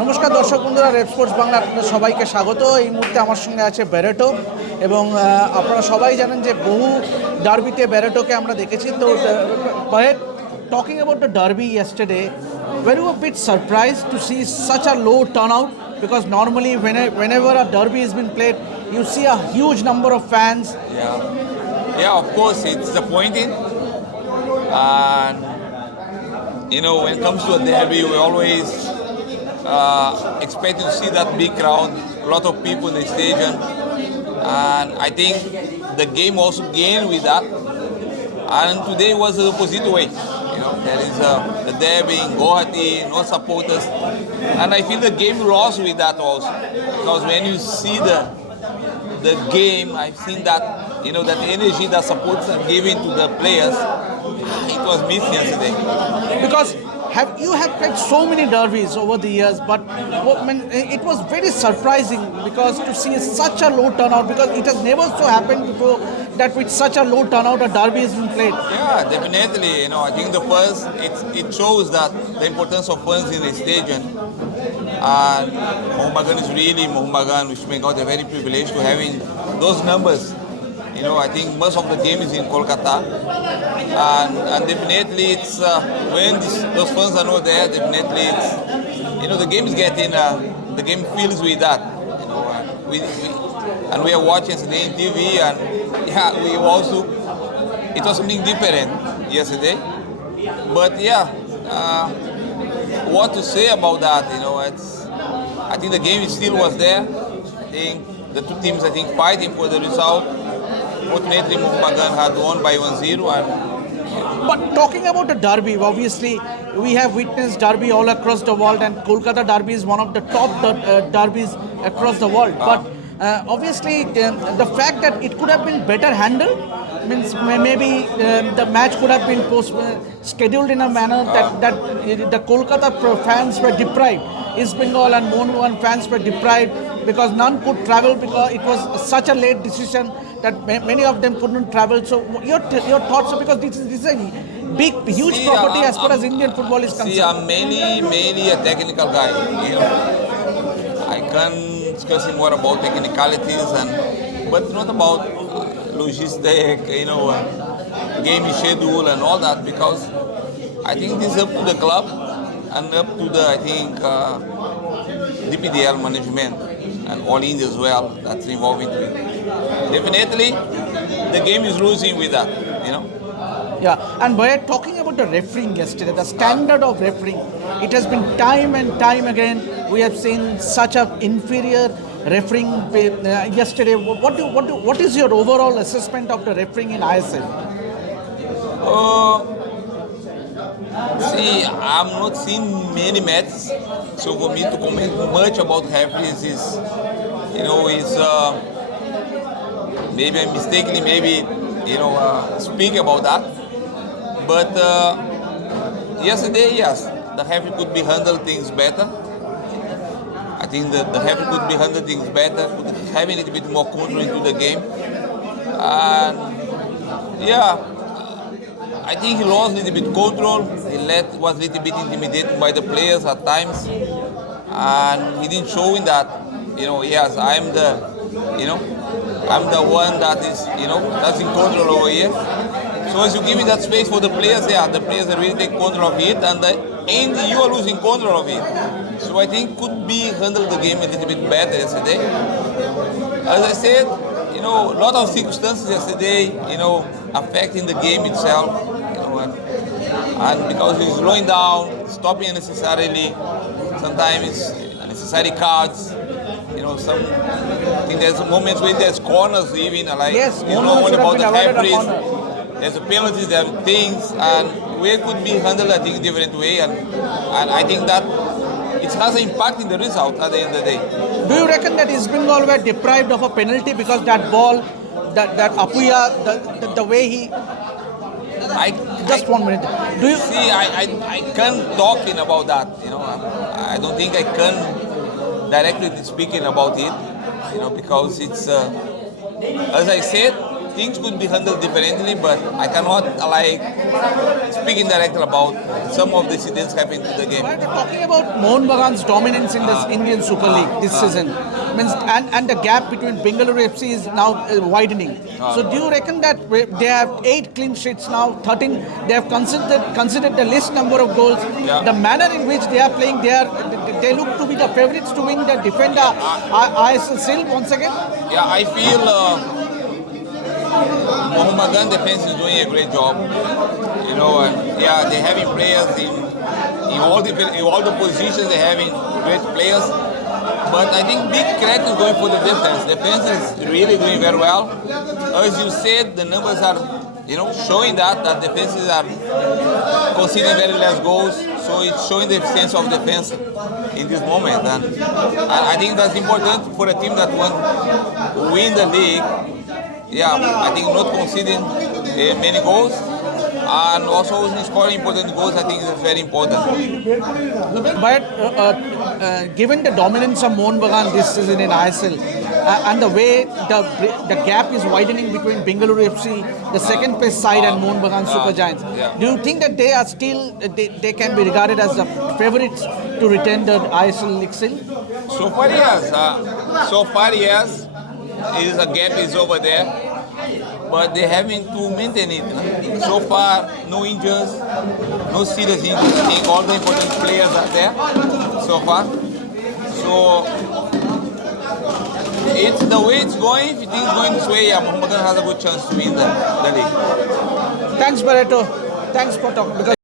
নমস্কার দর্শক বন্ধুরা, রেড স্পোর্টস বাংলা আপনাদের সবাইকে স্বাগত। এই মুহূর্তে আমার সঙ্গে আছে ব্যারেটো এবং আপনারা সবাই জানেন যে বহু ডার্বিতে ব্যারেটোকে আমরা দেখেছি। তো talking about the derby yesterday, were you a bit surprised to see such a low turnout? Because normally whenever a derby has been played, you see a huge number of fans. Yeah, of course, it's disappointing. And, when it comes to a derby, we always expect to see that big crowd, a lot of people in the stadium. And I think the game also gained with that. And today was the opposite way. There is the derby in Guwahati, no supporters. And I feel the game lost with that also. Because when you see the game, I've seen that, that energy that supporters are giving to the players, it was missing yesterday. Because you have played so many derbies over the years, but it was very surprising because to see such a low turnout, because it has never so happened before that with such a low turnout a derby has been played. Yeah, definitely. I think the fans, it shows that the importance of fans in the stadium. And Mohamagan is really Mohamagan, which make out a very privilege to having those numbers. I think most of the game is in Kolkata. And definitely it's when those fans are not there, definitely it's the game is getting the game feels with that. And we are watching today in TV, and we also it was something different yesterday. But what to say about that? I think the game still was there. I think the two teams fighting for the result. Fortunately, Mohamagan had won by 1-0. But talking about a derby, obviously we have witnessed derby all across the world, and Kolkata derby is one of the top derbies across the world. But obviously the fact that it could have been better handled means maybe the match could have been scheduled in a manner that the Kolkata fans were deprived. East Bengal and Mohun fans were deprived because none could travel because it was such a late decision that many of them couldn't travel. So your thoughts, because this is a huge property as far as Indian football is concerned. See, I'm mainly a technical guy. I can discuss more about technicalities but not about logistics, game schedule and all that, because I think this is up to the club and up to the DPDL management and all India as well that's involved into it. Definitely, the game is losing with that, Yeah, and we're talking about the refereeing yesterday, the standard of refereeing. It has been time and time again we have seen such an inferior refereeing yesterday. What is your overall assessment of the refereeing in ISL? See, I'm not seeing many matches, so for me to comment much about referees is maybe I'm mistakenly speak about that. But yesterday, yes, the referee could be handled things better. I think the referee could be handled things better, could have a little bit more control into the game. And I think he lost a little bit control. He was a little bit intimidated by the players at times, and he didn't show in that. Yes, I'm the one that is that's in control over here. So as you give me that space for the players, the players are really take control of it, and you are losing control of it. So I think could be handled the game a little bit better yesterday. As I said, a lot of circumstances yesterday, affecting the game itself, and because he's slowing down, stopping unnecessarily, sometimes unnecessary cards. I think there's moments where there's corners even, yes, only about the referees. There's penalties, there are things, and we could be handled, I think, in a different way, and I think that it has an impact in the result at the end of the day. Do you reckon that East Bengal were deprived of a penalty because that ball, that Apuya, the way he... Just 1 minute. Do you see? I can't talking about that. I don't think I can directly speaking about it. Because it's as I said, things could be handled differently, but I cannot like speaking directly about some of the incidents happening to the game. But talking about Mohun Bagan's dominance in the Indian Super League this season, means and the gap between Bengaluru FC is now widening. So do you reckon that they have 8 clean sheets now, 13? They have considered the least number of goals, Yeah. the manner in which they are playing. They look to be the favorites to win the defender ISL Silk once again. Yeah, I feel Mohammedan defense is doing a great job. You know, and yeah, they're having players in all the positions. They're having great players. But I think big credit is going for the defense. Defense is really doing very well. As you said, the numbers are, showing that defenses are conceding very less goals. So it's showing the sense of defense in this moment. And I think that's important for a team that want to win the league. Yeah, I think not conceding many goals and also scoring important goals, I think is very important. But given the dominance of Mohun Bagan this season in ISL and the way the gap is widening between Bengaluru FC, the second place side, and Mohun Bagan Super Giants, yeah. do you think that they are still they can be regarded as the favorites to retain the ISL League seal? So far, yes. Is a gap is over there, but they're having to maintain it. So far, no injuries, no serious injuries. I think all the important players are there so far. So it's the way it's going. If it is going this way, yeah, Mohammedan has a good chance to win the league. Thanks, Barreto. Thanks for talking. Because